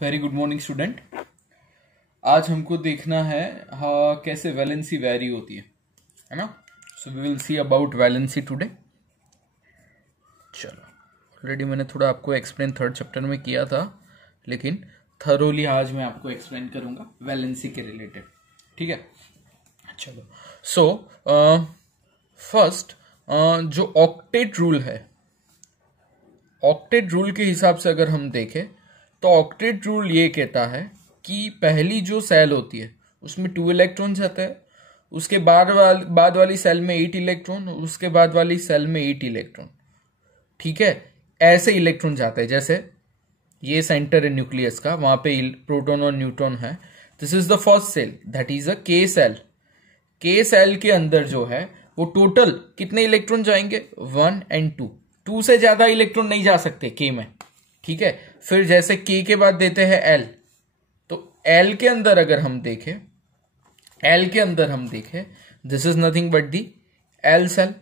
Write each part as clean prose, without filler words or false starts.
Very good morning student. आज हमको देखना है कैसे वैलेंसी वैरी होती है ना। So we will see about valency today. चलो, ऑलरेडी मैंने थोड़ा आपको एक्सप्लेन थर्ड चैप्टर में किया था, लेकिन थरोली आज मैं आपको एक्सप्लेन करूंगा वैलेंसी के रिलेटेड। ठीक है, चलो। सो फर्स्ट जो ऑक्टेट रूल है, ऑक्टेट रूल के हिसाब से अगर हम देखें तो ऑक्टेट रूल ये कहता है कि पहली जो सेल होती है उसमें 2 इलेक्ट्रॉन जाते हैं, उसके बाद वाली सेल में 8 इलेक्ट्रॉन, उसके बाद वाली सेल में 8 इलेक्ट्रॉन। ठीक है, ऐसे इलेक्ट्रॉन जाते हैं। जैसे ये सेंटर है न्यूक्लियस का, वहां पे प्रोटॉन और न्यूट्रॉन है। This is the first cell, that is a K cell. के सेल के अंदर जो है वो टोटल कितने इलेक्ट्रॉन जाएंगे? 1 और 2। 2 से ज्यादा इलेक्ट्रॉन नहीं जा सकते के में। ठीक है, फिर जैसे के के बाद देते हैं एल, तो एल के अंदर अगर हम देखें, एल के अंदर हम देखें, this is nothing but the L cell.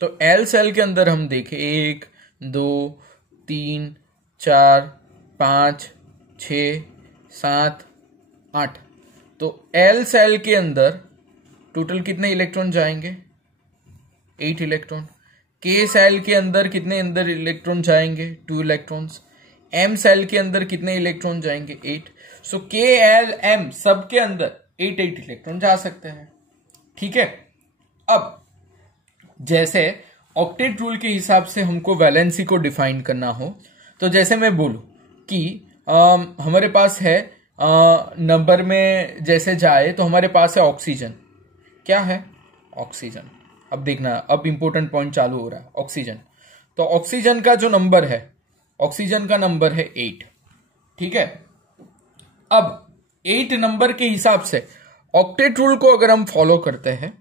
तो एल सेल के अंदर हम देखें 1 2 3 4 5 6 7 8। तो एल सेल के अंदर टोटल कितने इलेक्ट्रॉन जाएंगे? 8 इलेक्ट्रॉन। के सेल के अंदर कितने इलेक्ट्रॉन जाएंगे? 2 इलेक्ट्रॉन्स। एम सेल के अंदर कितने इलेक्ट्रॉन जाएंगे? 8। सो के एल एम सब के अंदर 8 इलेक्ट्रॉन जा सकते हैं। ठीक है, अब जैसे ऑक्टेट रूल के हिसाब से हमको वैलेंसी को डिफाइन करना हो, तो जैसे मैं बोलूं कि हमारे पास है नंबर में जैसे जाए तो हमारे पास है ऑक्सीजन। क्या है? ऑक्सीजन। अब देखना, अब इंपॉर्टेंट पॉइंट चालू हो रहा है। ऑक्सीजन, तो ऑक्सीजन का जो नंबर है, ऑक्सीजन का नंबर है 8। ठीक है, अब 8 नंबर के हिसाब से ऑक्टेट रूल को अगर हम फॉलो करते हैं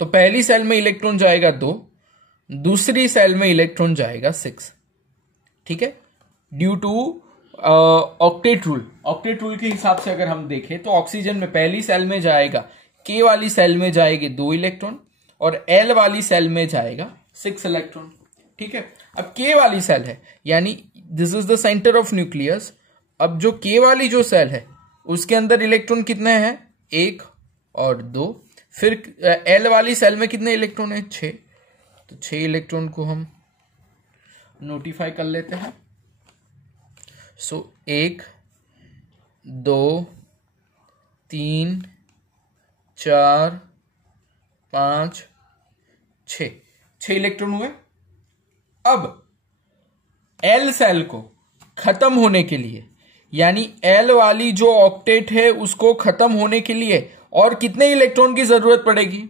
तो पहली सेल में इलेक्ट्रॉन जाएगा 2, दूसरी सेल में इलेक्ट्रॉन जाएगा 6। ठीक है, due to octet rule. Octet rule के हिसाब से अगर हम देखें तो ऑक्सीजन में पहली सेल में जाएगा, के वाली सेल में जाएंगे 2 इलेक्ट्रॉन और एल वाली सेल में जाएगा 6 इलेक्ट्रॉन। ठीक है, अब के वाली सेल है, यानी this is the centre of nucleus. अब जो के वाली जो सेल है उसके अंदर इलेक्ट्रॉन कितने हैं? 1 और 2। फिर एल वाली सेल में कितने इलेक्ट्रॉन है? 6। तो 6 इलेक्ट्रॉन को हम नोटिफाई कर लेते हैं। सो 1 2 3 4 5 6 इलेक्ट्रॉन हुए। अब एल सेल को खत्म होने के लिए, यानी एल वाली जो ऑक्टेट है उसको खत्म होने के लिए और कितने इलेक्ट्रॉन की जरूरत पड़ेगी?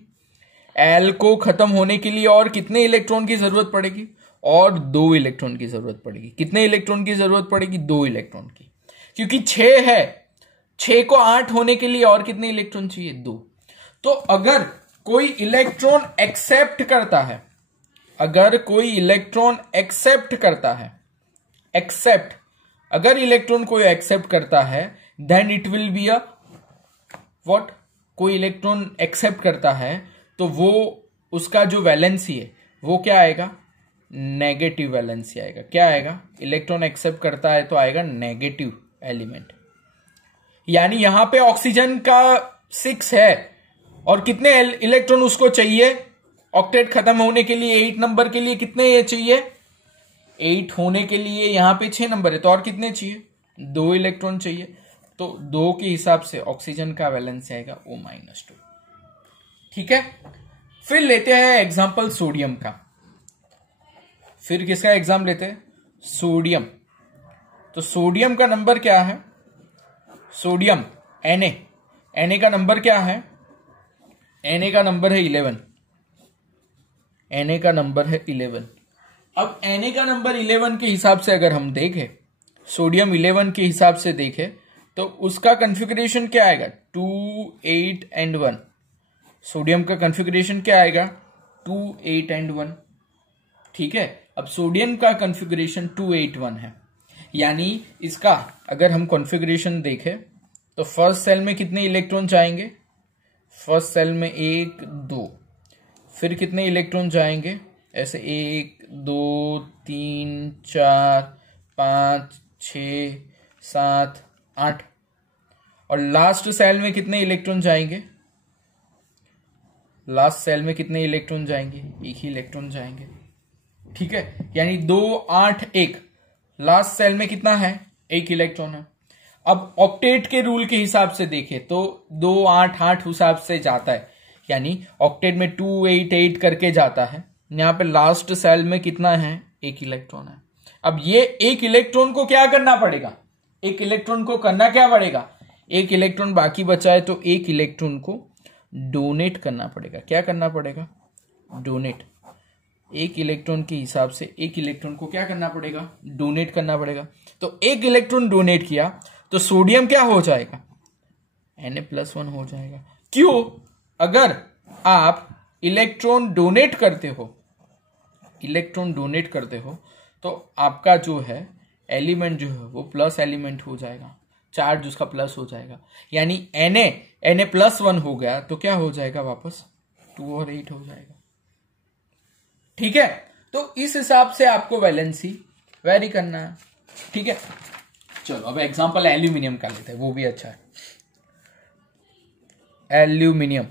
एल को खत्म होने के लिए और कितने इलेक्ट्रॉन की जरूरत पड़ेगी? और 2 इलेक्ट्रॉन की जरूरत पड़ेगी। कितने इलेक्ट्रॉन की जरूरत पड़ेगी? 2 इलेक्ट्रॉन की, क्योंकि 6 है। 6 को 8 होने के लिए और कितने इलेक्ट्रॉन चाहिए? 2। तो अगर कोई इलेक्ट्रॉन एक्सेप्ट करता है, अगर कोई इलेक्ट्रॉन एक्सेप्ट करता है, एक्सेप्ट, अगर इलेक्ट्रॉन कोई एक्सेप्ट करता है, then it will be a what? कोई इलेक्ट्रॉन एक्सेप्ट करता है तो वो उसका जो वैलेंसी है वो क्या आएगा? नेगेटिव वैलेंसी आएगा। क्या आएगा? इलेक्ट्रॉन एक्सेप्ट करता है तो आएगा नेगेटिव एलिमेंट। यानी यहां पे ऑक्सीजन का 6 है और कितने इलेक्ट्रॉन उसको चाहिए ऑक्टेट खत्म होने के लिए? 8 नंबर के लिए कितने चाहिए? 8 होने के लिए यहां पे 6 नंबर है, तो और कितने चाहिए? 2 इलेक्ट्रॉन चाहिए। तो 2 के हिसाब से ऑक्सीजन का वैलेंस आएगा O-2। ठीक है, फिर लेते हैं एग्जांपल सोडियम का। फिर किसका एग्जाम लेते हैं? सोडियम। तो सोडियम का नंबर क्या है? सोडियम Na का नंबर क्या है? Na का नंबर है 11। Na का नंबर है 11। अब Na का नंबर 11 के हिसाब से अगर हम देखें, सोडियम 11 के हिसाब से देखें, तो उसका कॉन्फ़िगरेशन क्या आएगा? 2 8 और 1। सोडियम का कॉन्फ़िगरेशन क्या आएगा? 2 8 और 1। ठीक है, अब सोडियम का कॉन्फ़िगरेशन 2 8 1 है, यानी इसका अगर हम कॉन्फ़िगरेशन देखें तो फर्स्ट सेल में कितने इलेक्ट्रॉन जाएंगे? फर्स्ट सेल में 1 2। फिर कितने इलेक्ट्रॉन जाएंगे? ऐसे 1 2 3 4 5 6 7 8 और लास्ट सेल में कितने इलेक्ट्रॉन जाएंगे? लास्ट सेल में कितने इलेक्ट्रॉन जाएंगे? एक ही इलेक्ट्रॉन जाएंगे। ठीक है, यानी 2 8 1 लास्ट सेल में कितना है? एक इलेक्ट्रॉन है। अब ऑक्टेट के रूल के हिसाब से देखें तो 2 8 8 हिसाब से जाता है, यानी ऑक्टेट में 2 8 8 करके जाता है। यहां पे लास्ट सेल में कितना है? एक इलेक्ट्रॉन है। अब ये एक इलेक्ट्रॉन को क्या करना पड़ेगा? एक इलेक्ट्रॉन को करना क्या पड़ेगा? एक इलेक्ट्रॉन बाकी बचा है तो एक इलेक्ट्रॉन को डोनेट करना पड़ेगा। क्या करना पड़ेगा? डोनेट। एक इलेक्ट्रॉन के हिसाब से एक इलेक्ट्रॉन को क्या करना पड़ेगा? डोनेट करना पड़ेगा। तो एक इलेक्ट्रॉन डोनेट किया तो सोडियम क्या हो जाएगा? Na+1 हो जाएगा। क्यों? अगर आप इलेक्ट्रॉन डोनेट करते हो तो आपका जो है एलिमेंट जो है वो प्लस एलिमेंट हो जाएगा, चार्ज उसका प्लस हो जाएगा, यानी Na+1 हो गया तो क्या हो जाएगा? वापस 2 और 8 हो जाएगा। ठीक है, तो इस हिसाब से आपको वैलेंसी वेरी करना है। ठीक है, चलो अब एग्जांपल एल्यूमिनियम का लेते हैं, वो भी अच्छा है। एल्यूमिनियम,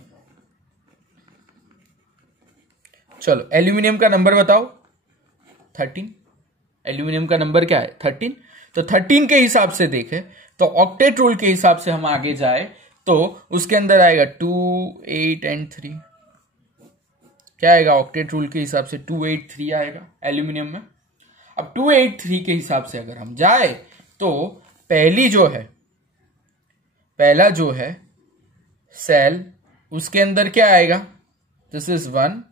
चलो एल्यूमिनियम का नंबर बताओ। 13। एल्यूमिनियम का नंबर क्या है? 13। तो 13 के हिसाब से देखें तो ऑक्टेट रूल के हिसाब से हम आगे जाए तो उसके अंदर आएगा 2 8 एंड 3। क्या आएगा? ऑक्टेट रूल के हिसाब से 2 8 3 आएगा एल्यूमिनियम में। अब 2 8 3 के हिसाब से अगर हम जाए तो पहला जो है सेल, उसके अंदर क्या आएगा? This is 1,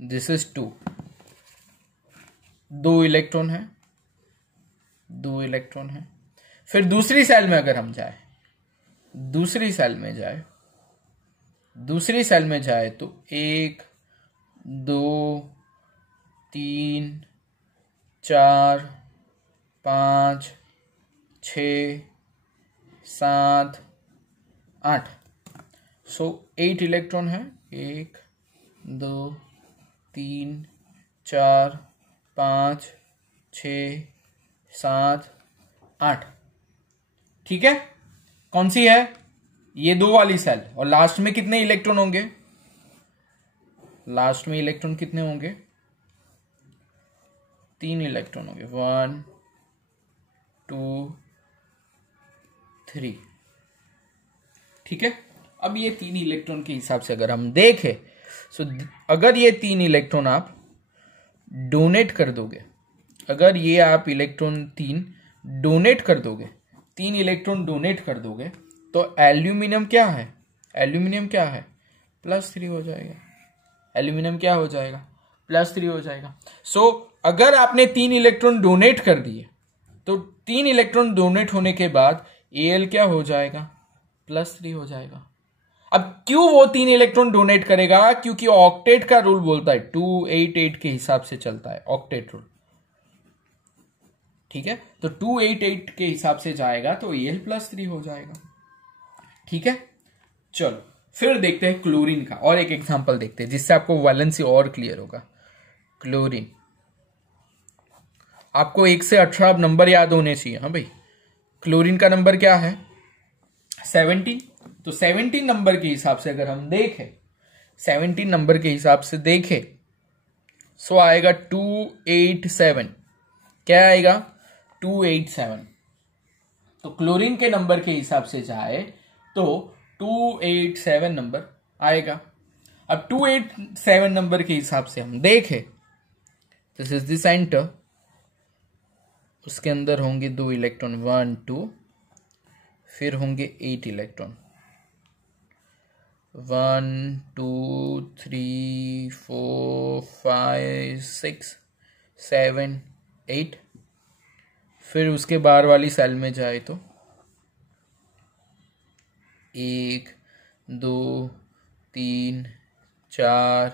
this is 2। 2 electron है। फिर दूसरी सेल में अगर हम जाए, दूसरी सेल में जाए तो 1 2 3 4 5 6 7 8। सो 8 इलेक्ट्रॉन है। 1 2 3 4 5 6 7 8। ठीक है, कौन सी है? ये 2 वाली सेल। और लास्ट में कितने इलेक्ट्रॉन होंगे? लास्ट में इलेक्ट्रॉन कितने होंगे? 3 इलेक्ट्रॉन होंगे। 1 2 3। ठीक है, अब ये 3 इलेक्ट्रॉन के हिसाब से अगर हम देखें सो अगर ये 3 इलेक्ट्रॉन आप डोनेट कर दोगे, अगर ये आप इलेक्ट्रॉन 3 डोनेट कर दोगे, 3 इलेक्ट्रॉन डोनेट कर दोगे तो एल्यूमिनियम क्या है? एल्यूमिनियम क्या है? +3 हो जाएगा। एल्यूमिनियम क्या हो जाएगा? +3 हो जाएगा। सो अगर आपने 3 इलेक्ट्रॉन डोनेट कर दिए तो 3 इलेक्ट्रॉन डोनेट होने के बाद Al क्या हो जाएगा? +3 हो जाएगा। अब क्यों वो 3 इलेक्ट्रॉन डोनेट करेगा? क्योंकि ऑक्टेट का रूल बोलता है 2 8 8 के हिसाब से चलता है ऑक्टेट रूल। ठीक है, तो 2 8 8 के हिसाब से जाएगा तो Al +3 हो जाएगा। ठीक है, चलो फिर देखते हैं क्लोरीन का और एक एग्जांपल देखते हैं जिससे आपको वैलेंसी और क्लियर होगा। क्लोरीन, आपको 1 से 18 नंबर याद होने चाहिए। हाँ भाई, क्लोरीन का नंबर क्या है? 17। तो 17 नंबर के हिसाब से अगर हम देखें, 17 नंबर के हिसाब से देखें सो आएगा 287। क्या आएगा? 287। तो क्लोरीन के नंबर के हिसाब से जाए तो 287 नंबर आएगा। अब 287 नंबर के हिसाब से हम देखें, दिस इज द सेंटर, उसके अंदर होंगे 2 इलेक्ट्रॉन 1 2, फिर होंगे 8 इलेक्ट्रॉन 1 2 3 4 5 6 7 8। फिर उसके बाहर वाली सेल में जाए तो 1 2 3 4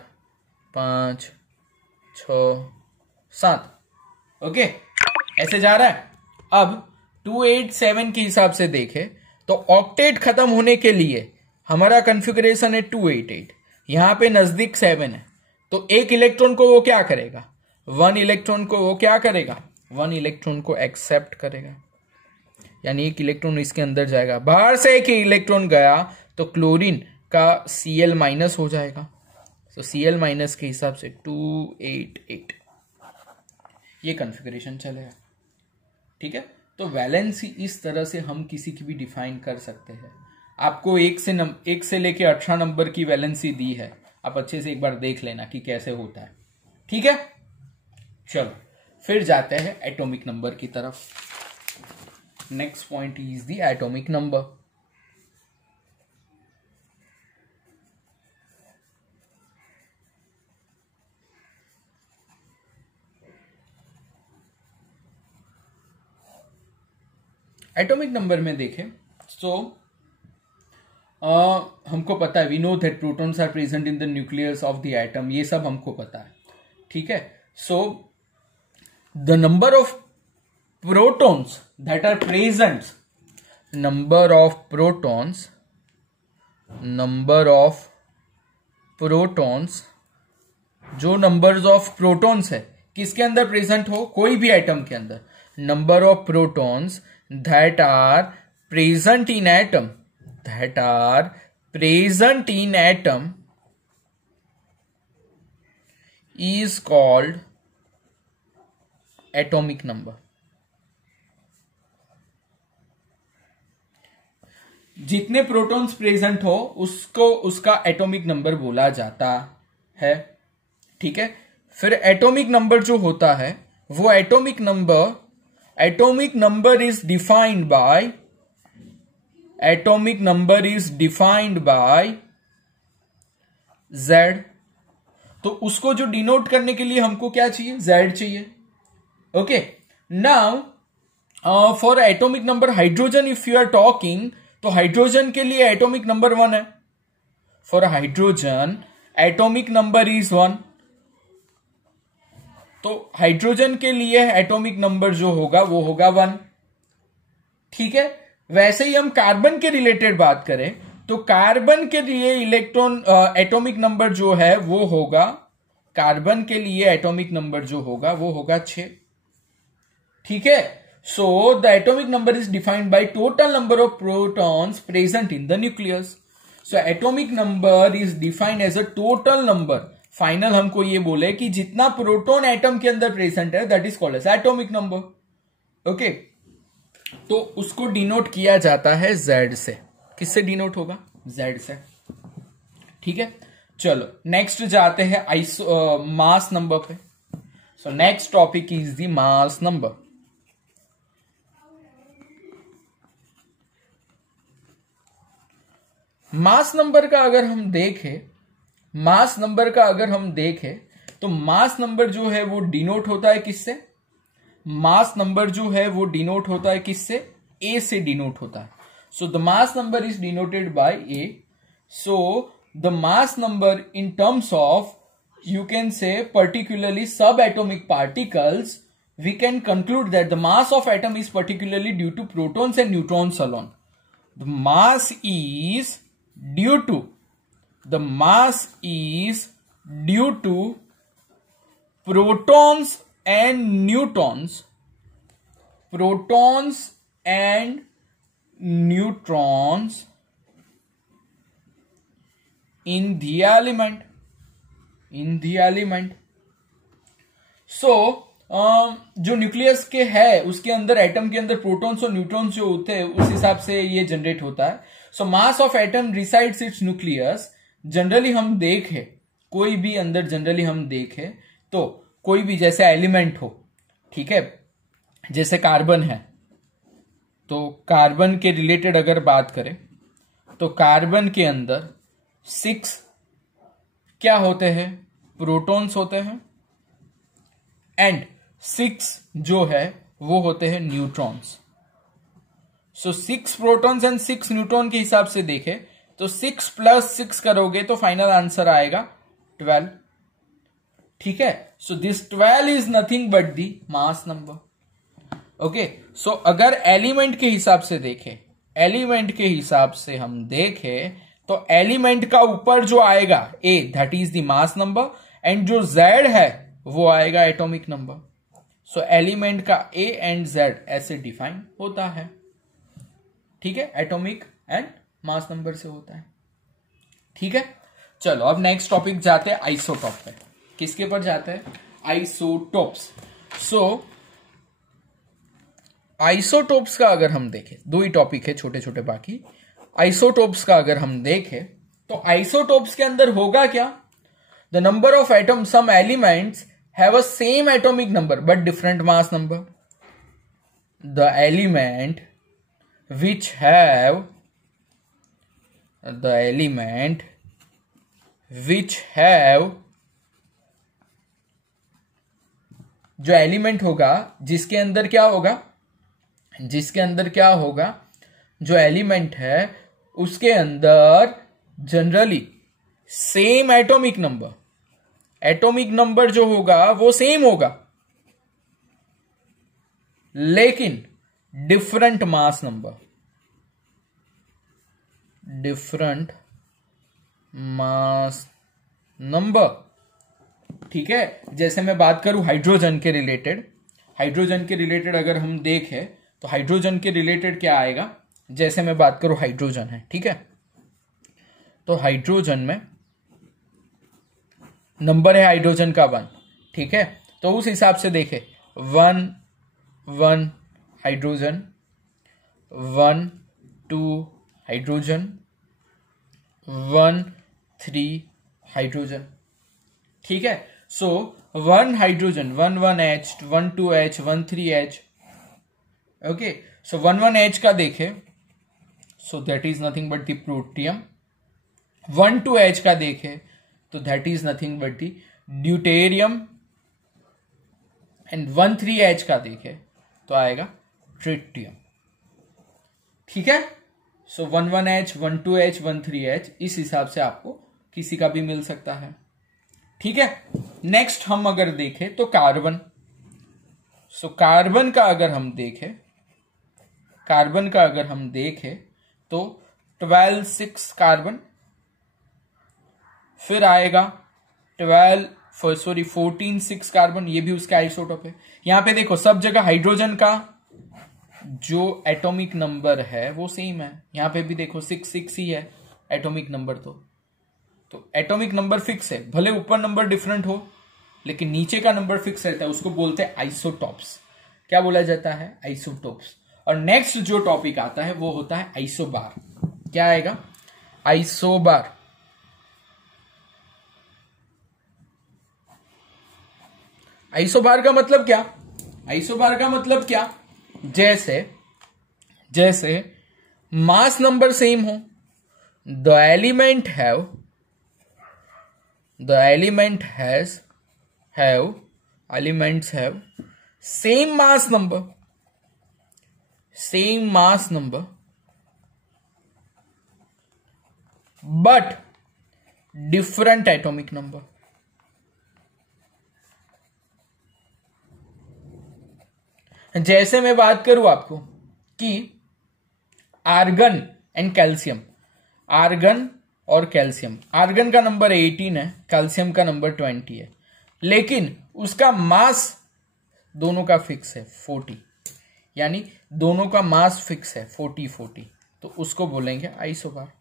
5 6 7। ओके, ऐसे जा रहा है। अब 287 के हिसाब से देखें तो ऑक्टेट खत्म होने के लिए हमारा कॉन्फ़िगरेशन है 288। यहां पे नजदीक 7 है तो एक इलेक्ट्रॉन को वो क्या करेगा? 1 इलेक्ट्रॉन को वो क्या करेगा? 1 इलेक्ट्रॉन को एक्सेप्ट करेगा, यानी 1 इलेक्ट्रॉन इसके अंदर जाएगा, बाहर से 1 इलेक्ट्रॉन गया तो क्लोरीन का Cl माइनस हो जाएगा, तो Cl माइनस के हिसाब से 288 ये कॉन्फ़िगरेशन चलेगा। ठीक है, तो वैलेंसी इस तरह से हम किसी की भी डिफाइन कर सकते हैं। आपको 1 से लेके 18 नंबर की वैलेंसी दी है, आप अच्छे से एक बार देख लेना कि कैसे होता है। ठीक है, चलो फिर जाते हैं एटॉमिक नंबर की तरफ। Next point is the atomic number. Atomic number में देखें तो हमको पता है, we know that protons are present in the nucleus of the atom, ये सब हमको पता है। ठीक है, so the number of protons that are present, number of protons जो नंबर्स ऑफ प्रोटॉन्स है किसके अंदर प्रेजेंट हो, कोई भी एटम के अंदर, number of protons that are present in atom is called atomic number। जितने प्रोटॉन्स प्रेजेंट हो उसको उसका एटॉमिक नंबर बोला जाता है। ठीक है, फिर एटॉमिक नंबर जो होता है वो atomic number is defined by Z। तो उसको जो डिनोट करने के लिए हमको क्या चाहिए, Z चाहिए। Okay, now for atomic number hydrogen if you are talking, तो हाइड्रोजन के लिए एटॉमिक नंबर 1 है। For hydrogen atomic number is 1, तो हाइड्रोजन के लिए एटॉमिक नंबर जो होगा वो होगा 1। ठीक है, वैसे ही हम कार्बन के रिलेटेड बात करें तो कार्बन के लिए एटॉमिक नंबर जो है वो होगा, कार्बन के लिए एटॉमिक नंबर जो होगा वो होगा 6। ठीक है, so the atomic number is defined by total number of protons present in the nucleus. So atomic number is defined as a total number. Final हमको ये बोले कि जितना प्रोटॉन एटम के अंदर प्रेजेंट है that is called as atomic number. Okay, तो उसको डिनोट किया जाता है Z से। किससे डिनोट होगा, Z से। ठीक है, चलो नेक्स्ट जाते हैं मास नंबर पे। So next topic is the mass number. Mass number का अगर हम देखें तो मास नंबर जो है वो डिनोट होता है किससे, मास नंबर जो है वो डिनोट होता है किससे, A से डिनोट होता है। So the mass number is denoted by A। So the mass number in terms of you can say particularly subatomic particles, we can conclude that the mass of atom is particularly due to protons and neutrons alone. The mass is due to protons and neutrons in the element. So जो nucleus के है उसके अंदर, atom के अंदर protons और neutrons जो होते हैं उस हिसाब से ये जनरेट होता है। So mass of atom resides its nucleus. Generally हम देखें, कोई भी अंदर जनरली हम देखें तो कोई भी जैसे एलिमेंट हो, ठीक है, जैसे कार्बन है, तो कार्बन के रिलेटेड अगर बात करें तो कार्बन के अंदर 6 क्या होते हैं, प्रोटॉन्स होते हैं, एंड 6 जो है वो होते हैं neutrons. So 6 protons and 6 neutron के हिसाब से देखें तो 6 + 6 करोगे तो फाइनल आंसर आएगा 12। ठीक है, so this 12 is nothing but the mass number. Okay, so अगर एलिमेंट के हिसाब से देखें, एलिमेंट के हिसाब से हम देखें तो एलिमेंट का ऊपर जो आएगा A, that is the mass number, and जो Z है वो आएगा एटॉमिक नंबर। सो एलिमेंट का ए एंड जेड ऐसे डिफाइन होता है, ठीक है, एटॉमिक एंड मास नंबर से होता है, ठीक है। चलो अब नेक्स्ट टॉपिक जाते हैं आइसोटॉप पे। किसके पर जाते हैं? आइसोटोप्स। सो आइसोटोप्स का अगर हम देखें, दो ही टॉपिक है छोटे छोटे बाकी। आइसोटोप्स का अगर हम देखें तो आइसोटोप्स के अंदर होगा क्या? The number of atom, some elements have a same atomic number but different mass number. The element which have जो एलिमेंट होगा जिसके अंदर क्या होगा, जो एलिमेंट है उसके अंदर जनरली सेम एटॉमिक नंबर जो होगा वो सेम होगा, लेकिन डिफरेंट मास नंबर, ठीक है। जैसे मैं बात करूं हाइड्रोजन के रिलेटेड अगर हम देखें तो हाइड्रोजन के रिलेटेड क्या आएगा? जैसे मैं बात करूं हाइड्रोजन है, ठीक है, तो हाइड्रोजन में नंबर है हाइड्रोजन का 1, ठीक है। तो उस हिसाब से देखें 1 हाइड्रोजन, 1 2 हाइड्रोजन, 1 3 हाइड्रोजन, ठीक है। So 1 hydrogen 1 H, 1 2H, 1 3H, okay. So 1 H का देखें, so that is nothing but the protium. 1 2H का देखें तो that is nothing but the deuterium. And 1 3H का देखें तो आएगा ट्रिटियम, ठीक है। सो 1 H, 1 2H, 1 3H, इस हिसाब से आपको किसी का भी मिल सकता है, ठीक है। नेक्स्ट हम अगर देखें तो कार्बन। सो कार्बन का अगर हम देखें तो 12 6 कार्बन, फिर आएगा 14 6 कार्बन, ये भी उसका आइसोटोप है। यहां पे देखो सब जगह हाइड्रोजन का जो एटॉमिक नंबर है वो सेम है। यहां पे भी देखो 6 6 ही है एटॉमिक नंबर, तो एटॉमिक नंबर फिक्स है, भले ऊपर नंबर डिफरेंट हो लेकिन नीचे का नंबर फिक्स रहता है, उसको बोलते हैं आइसोटॉप्स। क्या बोला जाता है? आइसोटॉप्स। और नेक्स्ट जो टॉपिक आता है वो होता है आइसोबार। क्या आएगा? आइसोबार। आइसोबार का मतलब क्या? जैसे मास नंबर सेम हो, the element have same mass number but different atomic number। जैसे मैं बात करूं आपको कि आर्गन एंड कैल्शियम, आर्गन और कैल्शियम, आर्गन का नंबर 18 है, कैल्शियम का नंबर 20 है, लेकिन उसका मास दोनों का फिक्स है 40, यानी दोनों का मास फिक्स है 40, तो उसको बोलेंगे आइसोबार।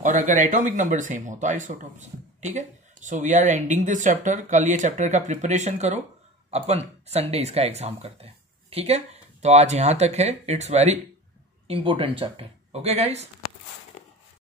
और अगर एटॉमिक नंबर सेम हो तो आइसोटॉप्स, ठीक है। So we are ending this chapter. कल ये चैप्टर का प्रिपरेशन करो, अपन संडे इसका एग्जाम करते हैं, ठीक है। तो आज यहां तक है, it's very important chapter. Okay guys.